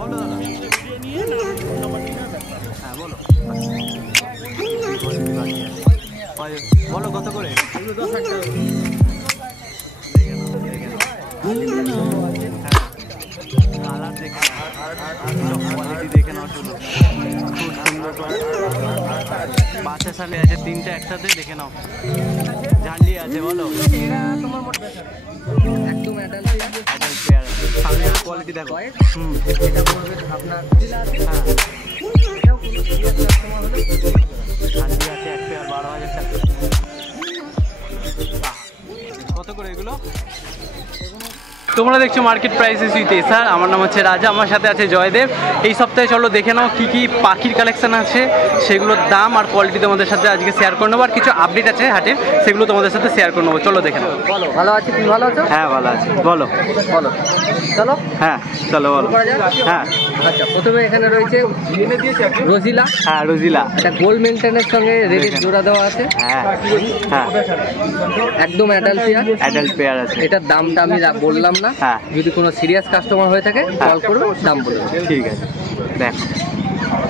বলো দাদা। হ্যাঁ বলো বলো কত করে? কালার দেখে কোয়ালিটি দেখে নাও শুধু খুব সুন্দর। বাচ্চা সালে আছে তিনটা একসাথে দেখে নাও। ঝান্ডি আছে বলো একদম অ্যাডাল্ট পেয়ার আছে। সামনে কোয়ালিটি দেখো। এটা পড়বে আপনার হ্যাঁ এটাও কোনো সিরিয়াস কাস্টমার হলে ঝান্ডি আছে এক পেয়ার 12,000 টাকা। কত করে এগুলো? তোমরা দেখছো মার্কেট প্রাইসেস উইথ এসআর। আমার নাম হচ্ছে রাজা, আমার সাথে আছে জয়দেব। এই সপ্তাহে চলো দেখে নাও কী কী পাখির কালেকশান আছে, সেগুলোর দাম আর কোয়ালিটি তোমাদের সাথে আজকে শেয়ার করে নেবো। আর কিছু আপডেট আছে হাটের, সেগুলো তোমাদের সাথে শেয়ার করে নেবো। চলো দেখে নাও। বলো ভালো আছি, তুমি ভালো আছো? হ্যাঁ ভালো আছি। বলো বলো চলো। হ্যাঁ চলো বলো। হ্যাঁ আচ্ছা, প্রথমে এখানে রয়েছে রোজিলা। হ্যাঁ রোজিলা, এটা গোল্ড মেন্টেনের সঙ্গে রেডি জোড়া দেওয়া আছে। হ্যাঁ হ্যাঁ একদম অ্যাডাল্ট পেয়ার। অ্যাডাল্ট পেয়ার আছে। এটার দামটা আমি বললাম না, হ্যাঁ যদি কোনো সিরিয়াস কাস্টমার হয়ে থাকে কল করবে, দাম বলবে। ঠিক আছে দেখো,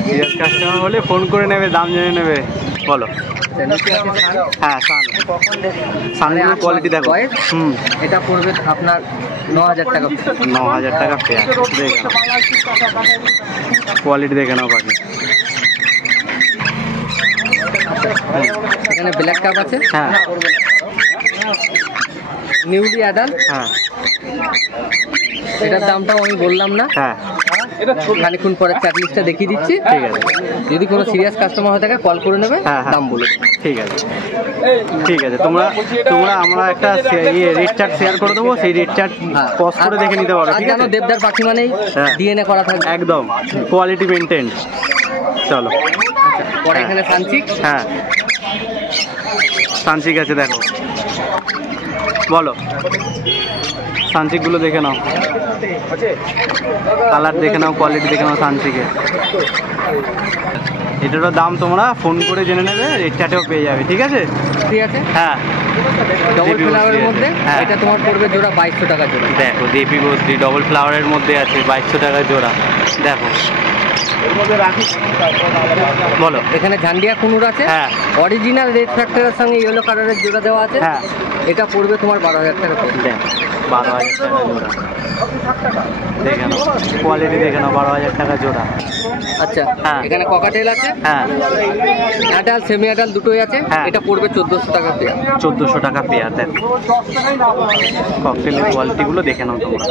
সিরিয়াস কাস্টমার হলে ফোন করে নেবে, দাম জেনে নেবে। বলো। হ্যাঁ সানের কোয়ালিটি দেখো। এটা পড়বে আপনার 9,000 টাকা। 9,000 টাকা পেয়ার। দেখে নাও কোয়ালিটি, দেখে নাও পাখি। এখানে ব্ল্যাক কাপ আছে। হ্যাঁ নিউলি অ্যাডাল্ট। হ্যাঁ এটার দামটাও আমি বললাম না, হ্যাঁ খানিক্ষণ পরে চ্যাটলিস্টটা দেখিয়ে দিচ্ছি। ঠিক আছে, যদি কোনো সিরিয়াস কাস্টমার হয়ে থাকে কল করে নেবে, হ্যাঁ দাম বলে। ঠিক আছে ঠিক আছে। তোমরা আমরা একটা রেট চার্ট শেয়ার করে দেবো, সেই রেট চার্ট পজ করে দেখে নিতে পারো। ঠিক আছে, দেবদার পাখি মানেই ডিএনএ করা থাকবে, একদম কোয়ালিটি মেনটেন। চলো পরে এখানে সানচিক। হ্যাঁ সানচিক আছে দেখো। বলো সানচিকগুলো দেখে নাও, কালার দেখে নাও, কোয়ালিটি দেখে নাও সানচিকের। এটারও দাম তোমরা ফোন করে জেনে নেবে, রেট চার্টেও পেয়ে যাবে। ঠিক আছে ঠিক আছে। হ্যাঁ ডবল ফ্লাওয়ারের মধ্যে হ্যাঁ এটা তোমার পড়বে জোড়া 2,200 টাকা জোড়া। দেখো দেবী বদ্রি ডবল ফ্লাওয়ারের মধ্যে আছে 2,200 টাকা জোড়া। দেখো বলো। এখানে ঝান্ডিয়া কুনুর আছে। হ্যাঁ অরিজিনাল রেড ফ্যাক্টরের সঙ্গে ইয়েলো কালারের জোড়া দেওয়া আছে। হ্যাঁ এটা পড়বে তোমার 12,000 টাকা। দেখ 12,000 টাকা জোড়া। দেখে নাও কোয়ালিটি দেখে নাও, 12,000 টাকা জোড়া। আচ্ছা হ্যাঁ এখানে ককাটেল আছে। হ্যাঁ অ্যাডাল্ট সেমি অ্যাডাল্ট দুটোই আছে। হ্যাঁ এটা পড়বে 1,400 টাকা পেয়ার। 1,400 টাকা পেয়ার। দেখো ককটেলের কোয়ালিটিগুলো দেখে নাও তোমরা,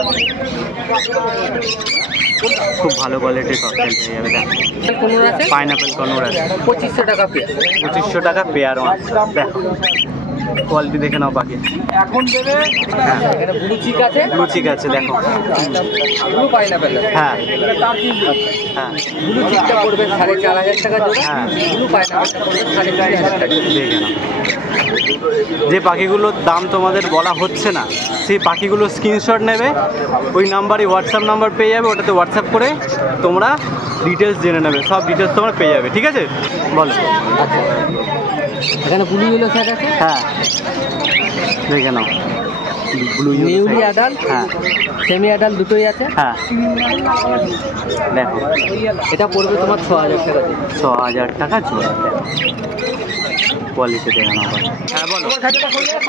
খুব ভালো কোয়ালিটির ককটেল পেয়ে যাবে। দেখো কনুর আছে, পাইনাপেল কনুর আছে 2,500 টাকা পেয়ার। 2,500 টাকা পেয়ার। দেখো কোয়ালিটি দেখে নাও পাখি। হ্যাঁ এখানে ব্লু চিক আছে। ব্লু চিক আছে দেখো। Blue pineapple. হ্যাঁ হ্যাঁ ব্লু চিকটা পড়বে 4,500 টাকা জোড়া। হ্যাঁ ব্লু পাইনাপেলটা পড়বে 4,500 টাকা। দেখে নাও। যে পাখিগুলোর দাম তোমাদের বলা হচ্ছে না, সেই পাখিগুলো স্ক্রিনশট নেবে, ওই নাম্বারে হোয়াটসঅ্যাপ নাম্বার পেয়ে যাবে, ওটাতে হোয়াটসঅ্যাপ করে তোমরা ডিটেলস জেনে নেবে, সব ডিটেলস তোমরা পেয়ে যাবে। ঠিক আছে বলো। আচ্ছা এখানে ব্লু ইয়েলো শাক আছে। হ্যাঁ দেখে নাও ব্লু নিউলি অ্যাডাল্ট। হ্যাঁ সেমি অ্যাডাল্ট দুটোই আছে। হ্যাঁ দেখো এটা পড়বে তোমার 6,000 টাকা। 6,000 টাকা জোড়া। কোয়ালিটি দেখে নাও। হ্যাঁ বলো।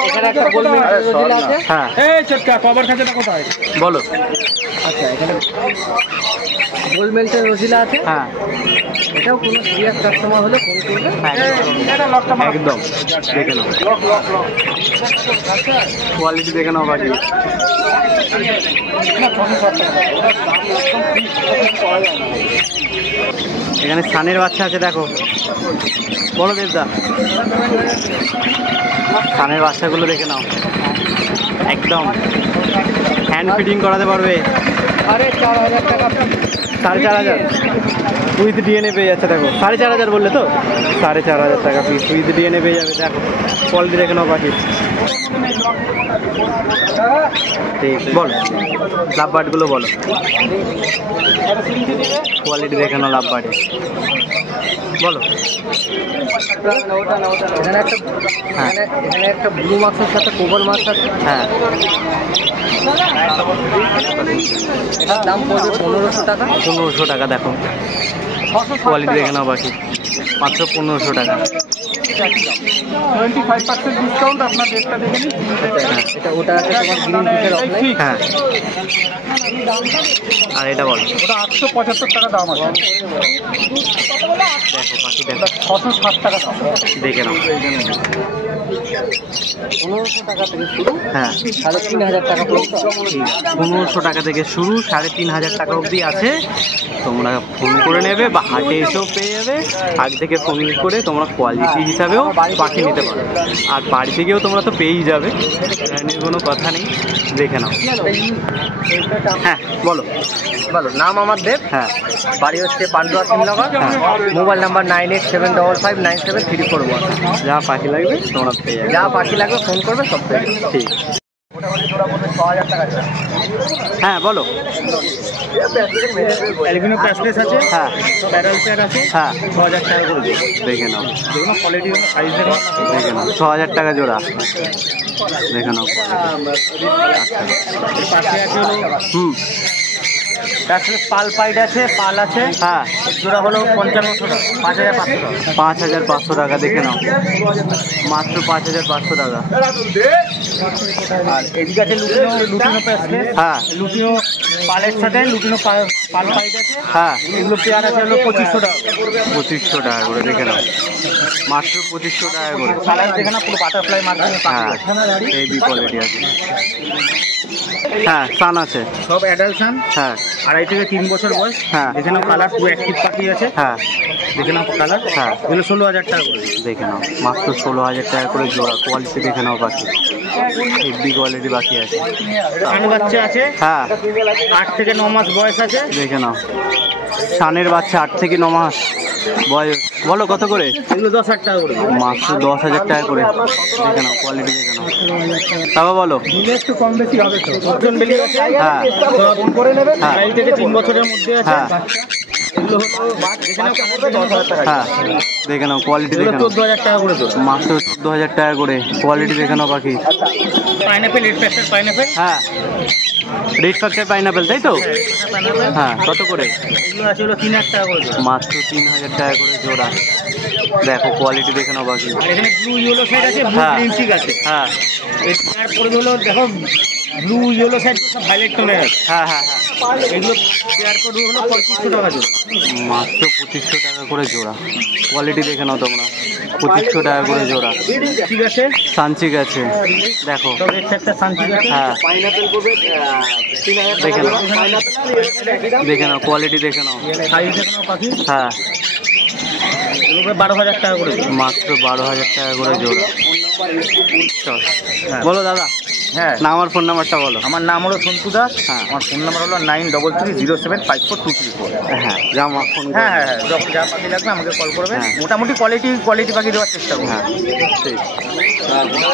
এখানে একটা গোল্ড মেন্টেনের রোজিলা আছে। হ্যাঁ এই চটকা কভার খাঁচাটা কোথায়? বলো। আচ্ছা এখানে গোল্ড মেন্টেনের রোজিলা আছে। হ্যাঁ এটাও কোনো সিরিয়াস কাস্টমার হলে ফোন করবে, একদম দেখে নাও কোয়ালিটি দেখে নাও বাকি। এখানে সানের বাচ্চা আছে দেখো। বলো দেবদা, সানের বাচ্চাগুলো দেখে নাও, একদম হ্যান্ড ফিডিং করাতে পারবে। আরে 4,000 টাকা। 4,500 উইথ ডিএনএ পেয়ে যাচ্ছে। দেখো 4,500 বললে তো, 4,500 টাকা পিস উইথ ডিএনএ পেয়ে যাবে। দেখো কোয়ালিটি দেখে নাও পাখি। ঠিক, বলো লাভ বার্ডগুলো বলো, কোয়ালিটি দেখে নাও লাভ বার্ডে, বলো। এখানে একটা ব্লু মার্কসের সাথে কোবল মার্কস আছে। হ্যাঁ, এটার দাম পড়বে 1500 টাকা। 1500 টাকা। দেখো কোয়ালিটি দেখে নাও বাকি, মাত্র 1500 টাকা। 25% ডিসকাউন্ট আপনার রেটটা দেখে নিন। এটা ওটা আছে তোমার গ্রিন পিসের অফলাইন। হ্যাঁ, আর এটা বলো। ওটা 875 টাকা দাম আছে। দেখো পাখি দেখো, 660 টাকা দাম। দেখে নাও। 1500 টাকা থেকে শুরু, হ্যাঁ, 3500 টাকা পর্যন্ত। 1500 টাকা থেকে শুরু, 3500 টাকা অবধি আছে। তোমরা ফোন করে নেবে বা হাটে এসেও পেয়ে যাবে। আগে থেকে ফোন করে তোমরা কোয়ালিটি হিসাবেও পাখি নিতে পারো, আর বাড়ি থেকেও তোমরা তো পেয়েই যাবে, এটা নিয়ে কোনো কথা নেই। দেখে নাও। হ্যাঁ, বলো। বলো, নাম আমার দেব। হ্যাঁ, বাড়ি হচ্ছে পান্ডুয়া সিমনগর। Mobile number 9875553441। যা পাখি লাগবে তোমরা পেয়ে যাবে। যা পাখি লাগবে ফোন করবে, সব পেয়ে যাবে। ঠিক। হ্যাঁ, বলো। অ্যালবিনো প্যাসলেস আছে, হ্যাঁ, প্যারাল প্যার আছে, হ্যাঁ, 6000 টাকা করে দিই। দেখে নাও, দেখুন কোয়ালিটি সাইজ দেখুন। দেখে নাও, 6000 টাকা জোড়া। দেখে নাও quality। আচ্ছা, পাশে আছে হলো হুম, প্যাসলেস পাল পাইড আছে, পাল আছে। হ্যাঁ, জোড়া হলো 5500 টাকা, 5500 টাকা। 5500 টাকা। দেখে নাও, মাত্র 5500 টাকা। আর এদিকে আছে লুটিনো প্যাসলেস। হ্যাঁ, লুটিনো পালের সাথে লুটিনো পাল পাইড আছে। হ্যাঁ, এগুলো পেয়ার আছে হলো 2500 টাকা। 2500 টাকা করে। দেখে নাও, মাত্র 2500 টাকা করে। কালার দেখে না, পুরো বাটারফ্লাই মার্কিং। হ্যাঁ, হেভি কোয়ালিটি আছে। হ্যাঁ, সান আছে। সব অ্যাডালশন, হ্যাঁ, 2.5 থেকে 3 বছর বয়স। হ্যাঁ, দেখে নাও কালার, পুরো অ্যাক্টিভ পাখি আছে। হ্যাঁ, দেখে নাও কালার। হ্যাঁ, এগুলো 16000 টাকা করে। দেখে নাও, মাত্র 16000 টাকা করে জোড়া। কোয়ালিটি দেখে নাও বাকি, হেভি কোয়ালিটি বাকি আছে। সান বাচ্চা আছে, হ্যাঁ, 8 থেকে 9 মাস বয়স আছে। দেখে নাও, সানের বাচ্চা 8 থেকে 9 মাস বয়স। বলো কত করে? এগুলো 10000 টাকা করে। মাত্র 10000 টাকা করে। দেখে নাও কোয়ালিটি, দেখে নাও। তারপর বলো। দিলে একটু কম বেশি হবে তো। ওজন বেলি আছে, হ্যাঁ, সব করে নেবেন। হ্যাঁ। 2.5 থেকে 3 বছরের মধ্যে আছে। হ্যাঁ, এগুলো হলো দেখে নাও, পড়বে 10000 টাকা। হ্যাঁ, দেখে নাও কোয়ালিটি, এগুলো দেখে নাও। 14000 টাকা করে তো। মাত্র 14000 টাকা করে। কোয়ালিটি দেখে নাও বাকি। Pineapple, red প্যাস্টার pineapple. হ্যাঁ, রেড ফ্যাক্টর পাইনাপেল, তাই তো? পাইনাপেল হ্যাঁ, কত করে? এগুলো আছে হলো 3000 টাকা করে তো। মাত্র 3000 টাকা করে জোড়া। দেখো কোয়ালিটি দেখে নাও বাকি। আর এখানে ব্লু ইয়েলো সাইড আছে, ব্লু হ্যাঁ। গ্রিন চিক আছে। হ্যাঁ, এর পরে হলো দেখো ব্লু ইয়েলো সাইড সব হাইলাইট টোনের আছে। হ্যাঁ, হ্যাঁ, হ্যাঁ, এগুলো পেয়ার করে হলো 2500 টাকা জোড়া। মাত্র 2500 টাকা করে জোড়া। কোয়ালিটি দেখে নাও তোমরা, 2500 টাকা করে জোড়া। ঠিক আছে, সানচিক আছে, দেখো। তো রেড ফ্যাক্টর সানচিক আছে। হ্যাঁ, পাইনাপেল করবে 3000 দেখে নাও, দেখে নাও কোয়ালিটি দেখে নাও। সাইজ দেখো না পাখি, হ্যাঁ, এগুলো 12000 টাকা করে। মাত্র 12000 টাকা করে জোড়া। চল, হ্যাঁ। বলো দাদা। হ্যাঁ, না, আমার ফোন নাম্বারটা বলো। আমার নাম হলো সন্তু দাস। হ্যাঁ। আমার ফোন নাম্বার হলো 9330754234। হ্যাঁ, যা আমার ফোন করো। হ্যাঁ হ্যাঁ হ্যাঁ, যখন যা পাখি লাগবে আমাকে কল করবে। হ্যাঁ। মোটামুটি কোয়ালিটি পাখি দেওয়ার চেষ্টা করবো। হ্যাঁ, ঠিক।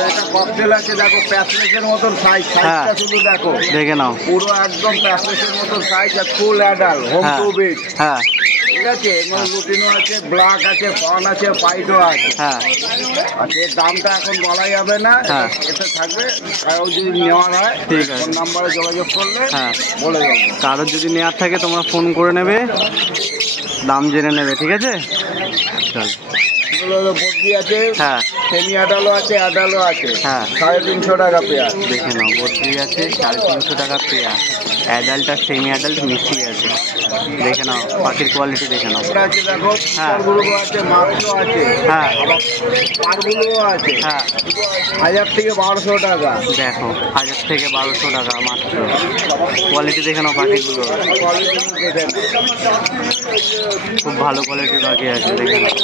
একটা ককটেল আছে, দেখো প্যাসলেসের মতন সাইজ, হ্যাঁ। সাইজটা শুধু দেখো, দেখে নাও। পুরো একদম প্যাসলেসের মতন সাইজ, আর ফুল অ্যাডাল, হোম হ্যাঁ, টু বিট। হ্যাঁ, ঠিক আছে, লুটিনো আছে, ব্ল্যাক আছে, ফন আছে, পাইডও আছে। হ্যাঁ, আর এর দামটা এখন বলা যাবে না, হ্যাঁ। এটা থাকবে, কারো যদি নেওয়ার হয় ঠিক আছে। ফোন নাম্বারে যোগাযোগ করলে হ্যাঁ। বলে যাবো। কারোর যদি নেওয়ার থাকে তোমরা ফোন করে নেবে, দাম জেনে নেবে, ঠিক আছে? চল। এগুলো হলো বদ্রি আছে, হ্যাঁ, সেমি অ্যাডালও আছে, অ্যাডালও আছে, হ্যাঁ। 350 টাকা পেয়ার। দেখে নাও, বদ্রি আছে 350 টাকা পেয়ার। অ্যাডাল্ট আর সেমি অ্যাডাল্ট মিশিয়ে আছে। দেখে নাও পাখির কোয়ালিটি দেখে নাও। এটা আছে দেখো, হ্যাঁ। গুলো আছে, মাছও আছে, হ্যাঁ, পারগুলোও আছে, হ্যাঁ, 1000 থেকে 1200 টাকা। দেখো 1000 থেকে 1200 টাকা মাত্র। কোয়ালিটি দেখে নাও পাখিগুলো, খুব ভালো কোয়ালিটির পাখি আছে, দেখে নাও।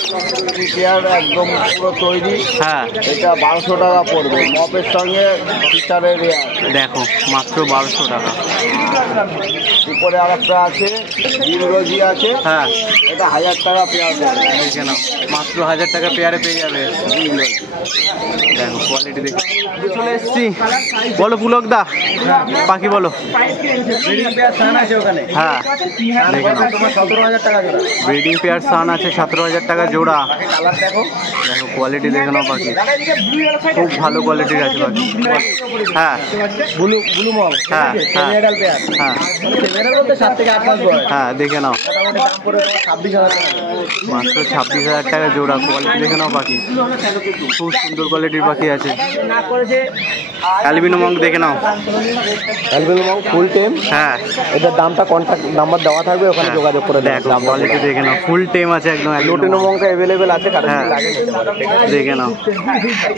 চেয়ার একদম পুরো তৈরি, হ্যাঁ, এটা 1200 টাকা পড়বে, মপের সঙ্গে ফিচারের দেখো মাত্র 1200 টাকা। উপরে আর একটা আছে, ইংরেজি আছে, হ্যাঁ, এটা 1000 টাকা পেয়ার পড়বে। দেখে নাও মাত্র 1000 টাকা পেয়ারে পেয়ে যাবে। দেখো কোয়ালিটি দেখে চলে এসছি, বলো পুলক দা পাখি বলো। হ্যাঁ ব্রিডিং পেয়ার সান আছে 17,000 টাকা জোড়া। দেখো কোয়ালিটি দেখে নাও পাখি, খুব ভালো কোয়ালিটির আছে পাখি। হ্যাঁ ব্লু ব্লু মল, হ্যাঁ হ্যাঁ মেডাল পেয়ার, হ্যাঁ মেডাল বলতে 7 থেকে 8 মাস বয়স। হ্যাঁ দেখে নাও, মোটামুটি দাম পড়বে 26,000 টাকা। মাত্র 26,000 টাকা জোড়া। কোয়ালিটি দেখে নাও পাখি, খুব সুন্দর কোয়ালিটির পাখি আছে। অ্যালবিনো মঙ্ক দেখে নাও। অ্যালবিনো মল ফুল টেম। হ্যাঁ এটার দামটা কন্ট্যাক্ট নাম্বার দেওয়া থাকবে, ওখানে যোগাযোগ করে দেখো কোয়ালিটি দেখে নাও, ফুল টেম আছে একদম। লুটিনো মঙ্কা অ্যাভেলেবেল আছে, কারণ হ্যাঁ লাগে নিতে পারো। দেখে নাও,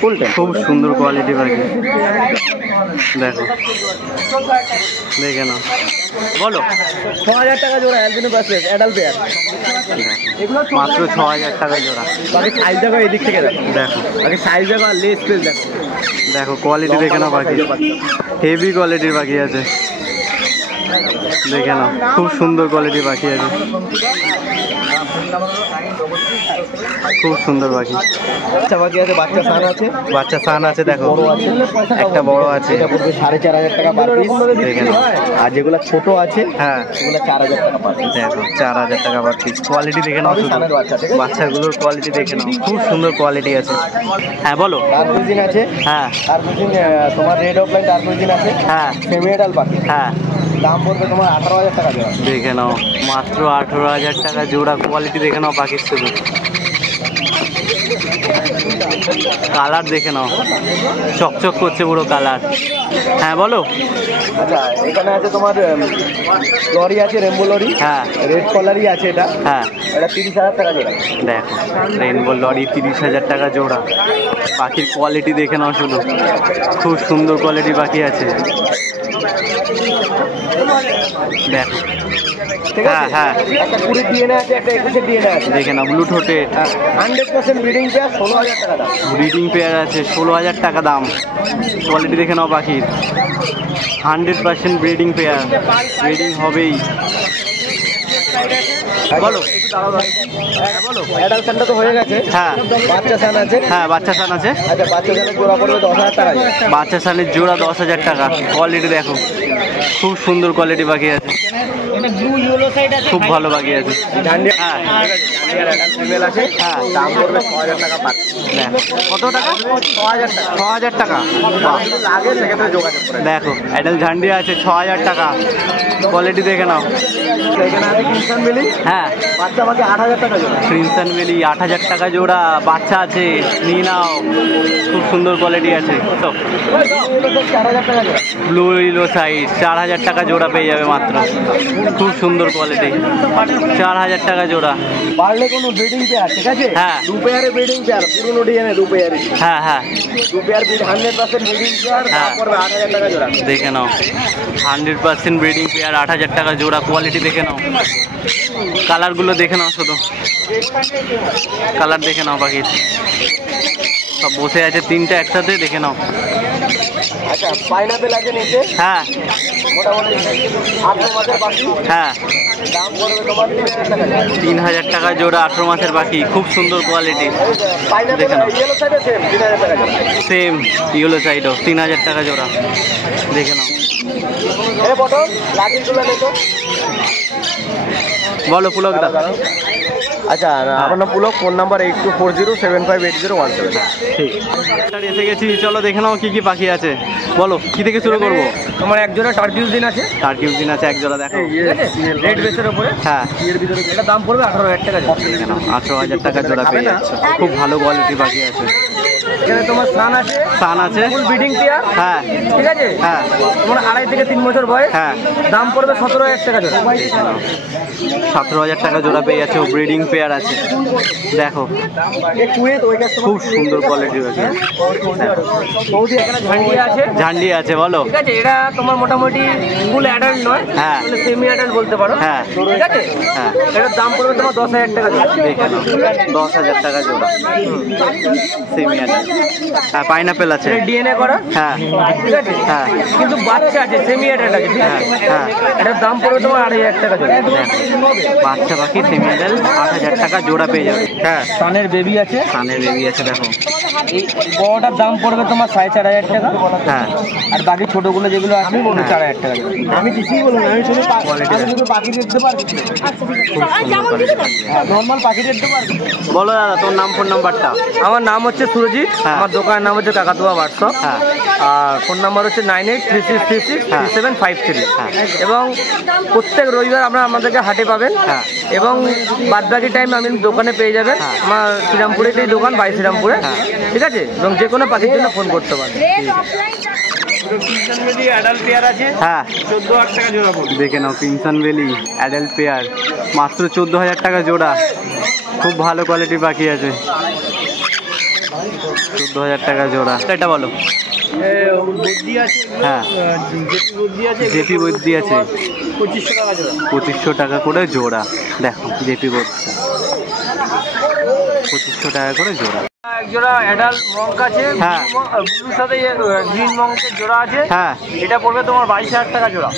ফুল টেম খুব সুন্দর কোয়ালিটি পাখি। দেখো দেখে নাও, বলো। 6,000 টাকা জোড়া অ্যালবিনো প্যাসেজ অ্যাডাল পেয়ার। মাত্র 6,000 টাকা জোড়া। বাকি সাইজ দেখো, এদিক থেকে দেখো, দেখো বাকি সাইজ দেখো আর লেস পেস দেখো। দেখো কোয়ালিটি দেখে নাও পাখি, হেভি কোয়ালিটির পাখি আছে। দেখে নাও, খুব সুন্দর কোয়ালিটির পাখি আছে, খুব সুন্দর পাখি। বাচ্চা পাখি আছে, বাচ্চা সান আছে, বাচ্চা সান আছে। দেখো বড় আছে, একটা বড় আছে, এটা পড়বে 4,500 টাকা পার পিস। দেখে নাও। আর যেগুলো ছোট আছে হ্যাঁ সেগুলো 4,000 টাকা পার পিস। দেখো 4,000 টাকা পার পিস। কোয়ালিটি দেখে নাও শুধু, সানের বাচ্চা, ঠিক আছে? বাচ্চাগুলোর কোয়ালিটি দেখে নাও, খুব সুন্দর কোয়ালিটি আছে। হ্যাঁ বলো। টার্কুইজিন আছে, হ্যাঁ টার্কুইজিন তোমার রেড অফলাইন টার্কুইজিন আছে, হ্যাঁ সেমিডাল পাখি। হ্যাঁ দাম পড়বে তোমার 18,000 টাকা জোড়া। দেখে নাও, মাত্র 18,000 টাকা জোড়া। কোয়ালিটি দেখে নাও পাখির শুধু, কালার দেখে নাও, চকচক করছে পুরো কালার। হ্যাঁ বলো। আচ্ছা এখানে আছে তোমার লরি আছে, রেমবো লরি। হ্যাঁ রেড কলারই আছে, এটা হ্যাঁ এটা 30,000 টাকা জোড়া। দেখো রেইনবো লরি 30,000 টাকা জোড়া। পাখির কোয়ালিটি দেখে নাও শুধু, খুব সুন্দর কোয়ালিটির পাখি আছে। দেখো ঠিক হ্যাঁ আছে? হ্যাঁ একটা 20 ডিএনএ আছে, একটা 21 ডিএনএ আছে। দেখে নাও, ব্লু ঠোঁটে 100% ব্রিডিং পেয়ার, 16,000 টাকা দাম। ব্রিডিং পেয়ার আছে, 16,000 টাকা দাম। কোয়ালিটি দেখে নাও পাখির, 100% ব্রিডিং পেয়ার, ব্রিডিং হবেই। বলো। বলো। অ্যাডালশনটা তো হয়ে গেছে। হ্যাঁ বাচ্চা সান আছে। হ্যাঁ বাচ্চা সান আছে। আচ্ছা বাচ্চা সানের জোড়া পড়বে 10,000 টাকা জোড়া। বাচ্চা সানের জোড়া 10,000 টাকা। কোয়ালিটি দেখো, খুব সুন্দর কোয়ালিটি পাখি আছে, খুব ভালো পাখি আছে। ডান্ডিয়া হ্যাঁ ফিমেল আছে। হ্যাঁ দাম পড়বে 6,000 টাকা পার। দেখো কত টাকা? 6,000 টাকা। 6,000 টাকা। বাহ। যদি লাগে সেক্ষেত্রে যোগাযোগ করে। দেখো অ্যাডাল ঝান্ডিয়া আছে 6,000 টাকা। কোয়ালিটি দেখে নাও। এখানে আছে কিংস্টন মিলি, হ্যাঁ বাচ্চা পাখি 8,000 টাকা জোড়া। ক্রিমসন ভ্যালি 8,000 টাকা জোড়া। বাচ্চা আছে, নিয়ে নাও, খুব সুন্দর কোয়ালিটি আছে। তো 4,000 টাকা জোড়া। ব্লু ইলো সাইজ 4,000 টাকা জোড়া পেয়ে যাবে মাত্র, খুব সুন্দর কোয়ালিটি, 4,000 টাকা জোড়া। বাড়লে কোনো ব্রিডিং পেয়ার, ঠিক আছে? হ্যাঁ। 2 পেয়ারে ব্রিডিং পেয়ার, পুরনো ডিএনএ 2 পেয়ারে। হ্যাঁ হ্যাঁ 2 পেয়ার 100% ব্রিডিং পেয়ার, দাম হ্যাঁ। পড়বে 8,000 টাকা জোড়া। দেখে নাও, 100% ব্রিডিং পেয়ার, 8,000 টাকা জোড়া। কোয়ালিটি দেখে নাও, কালারগুলো দেখে নাও শুধু, কালার দেখে নাও পাখির, সব বসে আছে 3টা একসাথে, দেখে নাও। আচ্ছা পাইনাপেল আছে নিচে, হ্যাঁ মোটামুটি 8 মাসের পাখি। হ্যাঁ দাম পড়বে তোমার 3,000 টাকা জোড়া। 3,000 টাকা জোড়া, 18 মাসের পাখি, খুব সুন্দর কোয়ালিটি। পাইনাপেল দেখে নাও। ইয়েলো সাইডে সেম 3,000 টাকা জোড়া। সেম ইয়েলো সাইডও 3,000 টাকা জোড়া। দেখে নাও। এ পটল লাঠি তুলে নে তো। বলো পুলক দা। আচ্ছা আমার নাম পুলক, ফোন নাম্বার 8240758017। ঠিক এসে গেছি, চলো দেখে নাও কি কি পাখি আছে। বলো কি থেকে শুরু করবো? তোমার এক জোড়া টার্কিউজিন আছে, টার্কিউজিন আছে এক জোড়া, দেখো। ঠিক আছে? রেড বেসের উপরে, হ্যাঁ এর ভিতরে এটা দাম পড়বে 18,000 টাকা জোড়া। দেখে নাও, 18,000 টাকা জোড়া পেয়ে যাচ্ছ, খুব ভালো কোয়ালিটি পাখি আছে। এখানে তোমার সান আছে, সান আছে, ফুল ব্রিডিং পেয়ার, হ্যাঁ ঠিক আছে? হ্যাঁ তোমার 2.5 থেকে 3 বছর বয়স, হ্যাঁ দাম পড়বে 17,000 টাকা জোড়া। দেখে নাও, 17,000 টাকা জোড়া পেয়ে যাচ্ছে, ও ব্রিডিং পেয়ার আছে। দেখো এই কুয়েত ওই কাছে খুব সুন্দর কোয়ালিটি পাখি আছে। সৌদি এখানে ঝান্ডিয়া আছে, ঝান্ডি আছে, বলো। ঠিক আছে? এটা তোমার মোটামুটি ফুল অ্যাডাল্ট নয়, হ্যাঁ। সেমি অ্যাডাল্ট বলতে পারো, হ্যাঁ ঠিক আছে? হ্যাঁ এটার দাম পড়বে তোমার 10,000 টাকা জোড়া। দেখে নাও, 10,000 টাকা জোড়া, সেমি আদার। হ্যাঁ পাইনাপেল আছে, ডিএনএ করা, হ্যাঁ ঠিক আছে, হ্যাঁ কিন্তু বাচ্চা আছে, সেমি অ্যাডাল্ট আছে, ঠিক আছে। হ্যাঁ এটার দাম পড়বে তোমার 2,500 টাকা জোড়া। বাচ্চা পাখি সেমি অ্যাডাল্ট 8,000 টাকা জোড়া পেয়ে যাবে। হ্যাঁ, সানের বেবি আছে, কানের বেবি আছে দেখো। এই বড়টার দাম পড়বে তোমার 4,500 টাকা। হ্যাঁ আর বাকি ছোটগুলো যেগুলো আছে 4,000 টাকা জোড়া। আমি কিছুই বলবো না, আমি শুধু পাখি দেখতে পারবো, নর্মাল পাখি দেখতে পারবো। বলো দাদা তোর নাম ফোন নাম্বারটা। আমার নাম হচ্ছে সুরজিৎ, হ্যাঁ। আমার দোকানের নাম হচ্ছে কাকাতুয়া হোয়াটসঅ্যাপ, হ্যাঁ আর ফোন নাম্বার হচ্ছে 9836363753। হ্যাঁ। এবং প্রত্যেক রবিবার আমাদেরকে হাটে পাবেন, হ্যাঁ। এবং বাদবাকি টাইম আমি দোকানে পেয়ে যাবেন। হ্যাঁ। আমার শ্রীরামপুরেতেই দোকান, বাই শ্রীরামপুরে, হ্যাঁ। ঠিক আছে। এবং যে কোনো পাখির জন্য ফোন করতে পারেন। অ্যাডাল্ট পেয়ার আছে, হ্যাঁ 14,000 টাকা জোড়া পড়বে। দেখে নাও ক্রিমসন ভ্যালি অ্যাডাল্ট পেয়ার মাত্র 14,000 টাকা জোড়া। খুব ভালো কোয়ালিটির পাখি আছে, 14,000 টাকা জোড়া। এটা বলো। বুদ্ধি আছে, হ্যাঁ বুদ্ধি আছে, জেপি বৈদ্যি আছে, 2500 টাকা জোড়া। 2500 টাকা করে জোড়া। দেখো জেপি বৈদ্যি 2500 টাকা করে জোড়া। এক জোড়া অ্যাডাল্ট মঙ্ক আছে, হ্যাঁ। ব্লুর সাথে গ্রিন মঙ্কের জোড়া আছে, হ্যাঁ এটা পড়বে তোমার 22,000 টাকা জোড়া।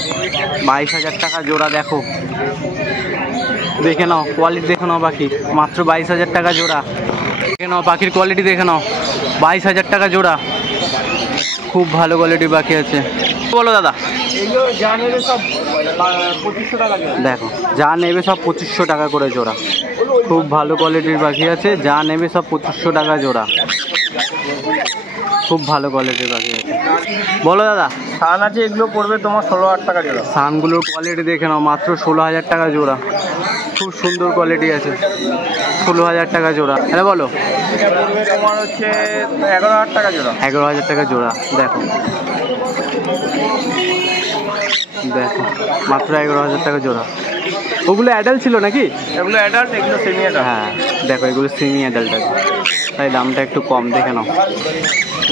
22,000 টাকা জোড়া। দেখো দেখে নাও কোয়ালিটি দেখে নাও পাখি, মাত্র 22,000 টাকা জোড়া। দেখে নাও পাখির কোয়ালিটি দেখে নাও, 22,000 টাকা জোড়া। খুব ভালো কোয়ালিটির পাখি আছে। বলো দাদা। এগুলো যা নেবে সব 2500 টাকা জোড়া। দেখো যা নেবে সব 2500 টাকা করে জোড়া। খুব ভালো কোয়ালিটির পাখি আছে, যা নেবে সব 2500 টাকা জোড়া। খুব ভালো কোয়ালিটির পাখি আছে। বলো দাদা। সান আছে, এগুলো পড়বে তোমার 16,000 টাকা জোড়া। সানগুলোর কোয়ালিটি দেখে নাও, মাত্র 16,000 টাকা জোড়া। খুব সুন্দর কোয়ালিটি আছে, 16,000 টাকা জোড়া। হ্যাঁ বলো। এটা পড়বে তোমার হচ্ছে 11,000 টাকা জোড়া। 11,000 টাকা জোড়া। দেখো দেখো মাত্র 11,000 টাকা জোড়া। ওগুলো অ্যাডাল্ট ছিল নাকি? এগুলো অ্যাডাল্ট, এগুলো সেমি অ্যাডাল্ট। হ্যাঁ দেখো এগুলো সেমি অ্যাডাল্ট আছে, তাই দামটা একটু কম। দেখে নাও,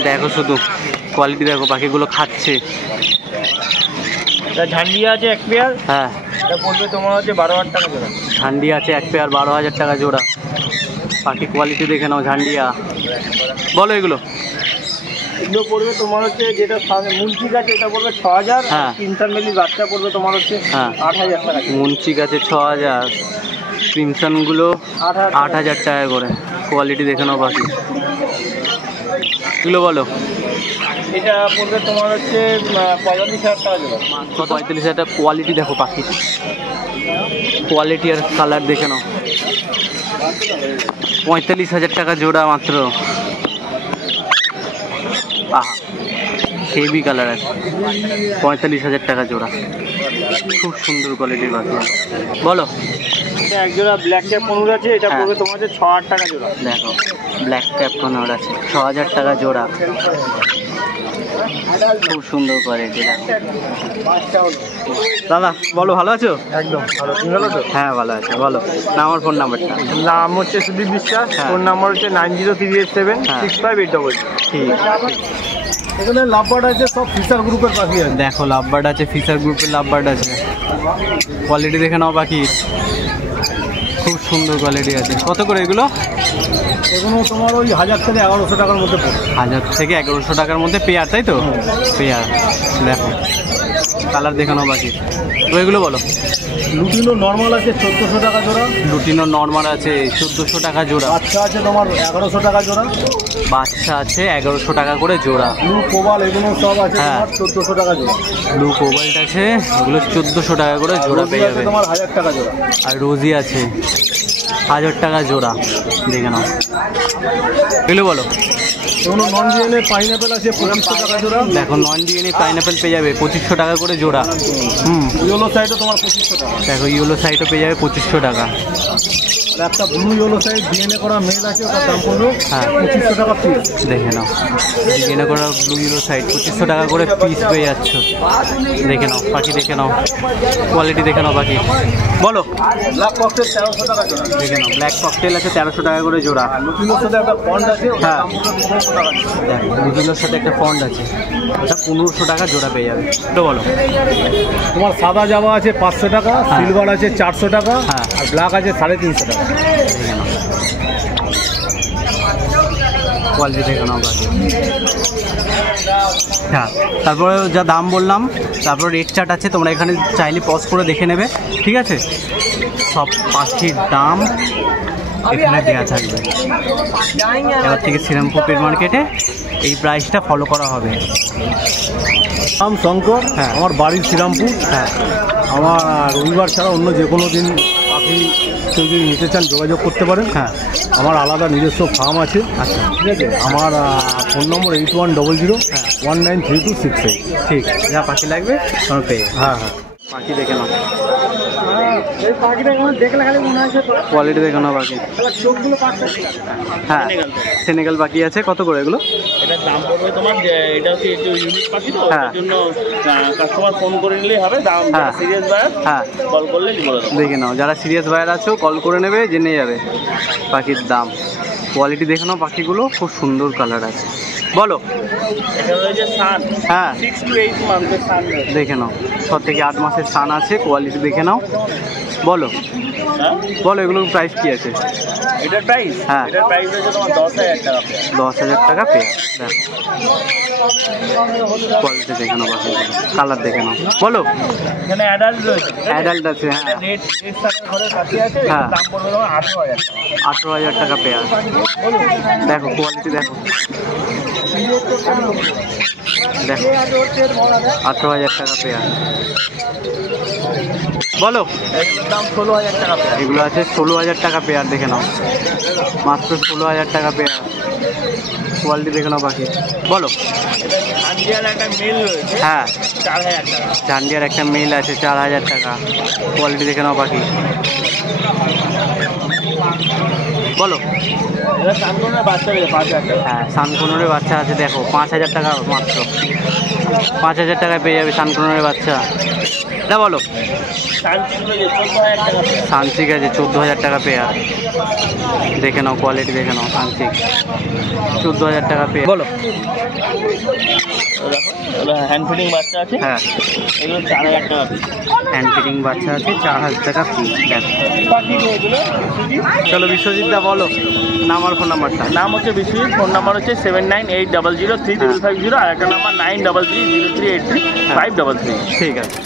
দেখো শুধু কোয়ালিটি দেখো, পাখিগুলো খাচ্ছে। এটা ঝান্ডিয়া আছে এক পেয়ার, হ্যাঁ এটা পড়বে তোমার হচ্ছে 12,000 টাকা জোড়া। ঝান্ডি আছে এক পেয়ার, 12,000 টাকা জোড়া। পাখি কোয়ালিটি দেখে নাও, ঝান্ডিয়া। বলো এগুলো। এগুলো পড়বে তোমার হচ্ছে যেটা মুন্সি গাছ, এটা পড়বে 6,000। হ্যাঁ। ক্রিমসন ভ্যালির বাচ্চা পড়বে তোমার হচ্ছে হ্যাঁ 8,000 টাকা। মুন্সি আছে 6,000, ক্রিমসনগুলো 8,000 টাকা করে। কোয়ালিটি দেখে নাও পাখি। এগুলো বলো। এটা পড়বে তোমার হচ্ছে 45,000 টাকা জোড়া। 45,000 টাকা। কোয়ালিটি দেখো পাখির, কোয়ালিটি আর কালার দেখে নাও। 45,000 টাকা জোড়া মাত্র। আহা হেভি কালার আছে, 45,000 টাকা জোড়া। খুব সুন্দর কোয়ালিটির পাখি। বলো। এটা এক জোড়া ব্ল্যাক ক্যাপ কনুর আছে, এটা হ্যাঁ। পড়বে তোমার হচ্ছে 6,000 টাকা জোড়া। দেখো ব্ল্যাক ক্যাপ কনর আছে, 6,000 টাকা জোড়া। খুব সুন্দর কোয়ালিটি। দাদা বলো, ভালো আছো? একদম ভালো, তুমি ভালো তো? হ্যাঁ ভালো আছে। বলো না আমার ফোন নাম্বারটা। নাম হচ্ছে সুদীপ বিশ্বাস, হ্যাঁ। ফোন নাম্বার হচ্ছে 9038765888। ঠিক। এখানে লাভবার্ড আছে, সব ফিশার গ্রুপের পাখি আছে। দেখো লাভবার্ড আছে, ফিশার গ্রুপের লাভবার্ড আছে। কোয়ালিটি দেখে নাও পাখি, খুব সুন্দর কোয়ালিটি আছে। কত করে এগুলো? এগুলো তোমার ওই 1000 থেকে 1100 টাকার মধ্যে পড়বে। 1000 থেকে 1100 টাকার মধ্যে পেয়ার, তাই তো? পেয়ার। দেখো কালার দেখে নাও পাখি। তো এগুলো বলো। লুটিনো নর্মাল আছে 1400 টাকা জোড়া। লুটিনো নর্মাল আছে 1400 টাকা জোড়া। বাচ্চা আছে তোমার 1100 টাকা জোড়া। বাচ্চা আছে 1100 টাকা করে জোড়া। ব্লু কোবাল এগুলো সব আছে হ্যাঁ। তোমার 1400 টাকা জোড়া। ব্লু কোবাল্ট আছে, ওগুলো 1400 টাকা করে জোড়া পেয়ে যাবে। তোমার 1000 টাকা জোড়া। আর রোজি আছে 1000 টাকা জোড়া। দেখে নাও এগুলো বলো। এগুলো নন ডিএনএ পাইনাপেল আছে 2500 টাকা জোড়া। দেখো নন ডিএনএ পাইনাপেল পেয়ে যাবে 2500 টাকা করে জোড়া। ইয়েলো সাইডও তোমার 2500 টাকা। দেখো ইয়েলো সাইডও পেয়ে যাবে 2500 টাকা। আর একটা ব্লু ইয়েলো সাইড ডিএনএ করা মেল আছে, ওটার দাম পড়বে হ্যাঁ 2500 টাকা পিস। দেখে নাও ডিজাইন করা ব্লু ইয়েলো সাইড 2500 টাকা করে পিস পেয়ে যাচ্ছ। দেখে নাও পাখি, দেখে নাও কোয়ালিটি দেখে নাও পাখি। বলো। ব্ল্যাক ককটেল 1300 টাকা জোড়া। দেখে নাও ব্ল্যাক ককটেল আছে 1300 টাকা করে জোড়া। লুটিনোর সাথে একটা পন্ড আছে, ওটার হ্যাঁ। দাম পড়বে 1500 টাকা জোড়া। দেখো লুটিনোর সাথে একটা ফন্ড আছে, ওটা 1500 টাকা জোড়া পেয়ে যাবে। তো বলো। তোমার সাদা জামা আছে 500 টাকা, হ্যাঁ। সিলভার আছে 400 টাকা, হ্যাঁ। আর ব্ল্যাক আছে 350 টাকা। দেখে নাও কোয়ালিটি দেখে নাও পাখি। হ্যাঁ, তারপরে যা দাম বললাম, তারপর রেট চার্ট আছে, তোমরা এখানে চাইলে পজ করে দেখে নেবে, ঠিক আছে? সব পাখির দাম এখানে দেওয়া থাকবে। এবার থেকে শ্রীরামপুর পেট মার্কেটে এই প্রাইসটা ফলো করা হবে। নাম শঙ্কর, হ্যাঁ। আমার বাড়ি শ্রীরামপুর। হ্যাঁ, আমার রবিবার ছাড়া অন্য যে কোনো দিন পাখি কেউ যদি নিতে চান যোগাযোগ করতে পারেন। হ্যাঁ, আমার আলাদা নিজস্ব ফার্ম আছে। আচ্ছা, ঠিক আছে, আমার ফোন নম্বর 8100-1932668। ঠিক, যা পাখি লাগবে তোমরা পেয়ে। হ্যাঁ হ্যাঁ, পাখি দেখে নাও, এই পাখিটা এখন দেখলে খালি মনে হচ্ছে কোয়ালিটি দেখে নাও পাখি। চোখগুলো পাখি। হ্যাঁ, সেনেগাল পাখি আছে। কত করে এগুলো? এটার দাম পড়বে তোমার এটা হচ্ছে একটু ইউনিক পাখি তো, হ্যাঁ। এর জন্য কাস্টমার ফোন করে নিলেই হবে। দাম হ্যাঁ। সিরিয়াস বায়ার হ্যাঁ, কল করলে বলে দেবো। দেখে নাও, যারা সিরিয়াস বায়ার আছো কল করে নেবে, জেনে যাবে পাখির দাম। কোয়ালিটি দেখে নাও, পাখিগুলো খুব সুন্দর কালার আছে। বলো। এটা রয়েছে সান, হ্যাঁ, 6 to 8 মান্থের সান রয়েছে। দেখে নাও, 6 থেকে 8 মাসের সান আছে। কোয়ালিটি দেখে নাও। বলো হ্যাঁ, বলো এগুলোর প্রাইস কি আছে? এটার প্রাইস, হ্যাঁ। এটার প্রাইস হচ্ছে তোমার 10,000 টাকা। 10,000 টাকা পেয়ার। দেখো কোয়ালিটি দেখে নাও, পাখি কালার দেখে নাও। বলো। এখানে অ্যাডাল্ট রয়েছে, অ্যাডাল্ট আছে। হ্যাঁ, রেড সানের ঘরে পাখি আছে। হ্যাঁ। এটার দাম পড়বে তোমার 18,000 টাকা। 18,000 টাকা পেয়ার। দেখো কোয়ালিটি দেখো, দেখো 18,000 টাকা পেয়ার। বলো। এগুলোর দাম 16,000 টাকা পেয়ার। এগুলো আছে 16,000 টাকা পেয়ার। দেখে নাও, মাত্র 16,000 টাকা পেয়ার। কোয়ালিটি দেখে নাও পাখি। বলো। আন্ডিয়ার একটা মেল রয়েছে, হ্যাঁ, 4,000 টাকা। চান্ডিয়ার একটা মেল আছে, 4,000 টাকা। কোয়ালিটি দেখে নাও পাখি। বলো। এটা সানকনের বাচ্চা রয়েছে 5,000 টাকা। হ্যাঁ, সানকোনরের বাচ্চা আছে। দেখো 5,000 টাকা মাত্র। 5,000 টাকায় পেয়ে যাবে সানকোনরের বাচ্চা। এটা বলো। সানচিক রয়েছে 14,000 টাকা পেয়ার। সানসিক আছে 14,000 টাকা পেয়ার। দেখে নাও, কোয়ালিটি দেখে নাও। সানসিক 14,000 টাকা পেয়ার। বলো। দেখো হ্যান্ড ফিডিং বাচ্চা আছে, হ্যাঁ, এগুলো 4,000 টাকা পিস। হ্যান্ড ফিডিং বাচ্চা আছে, 4,000 টাকা পিস। দেখো, পাখি রয়েছিল চলো বিশ্বজিৎ দা বলো নাম আর ফোন নাম্বারটা। নাম হচ্ছে বিশ্বজিৎ, ফোন নাম্বার হচ্ছে 7980035550, আর একটা নাম্বার 9330383533। ঠিক আছে।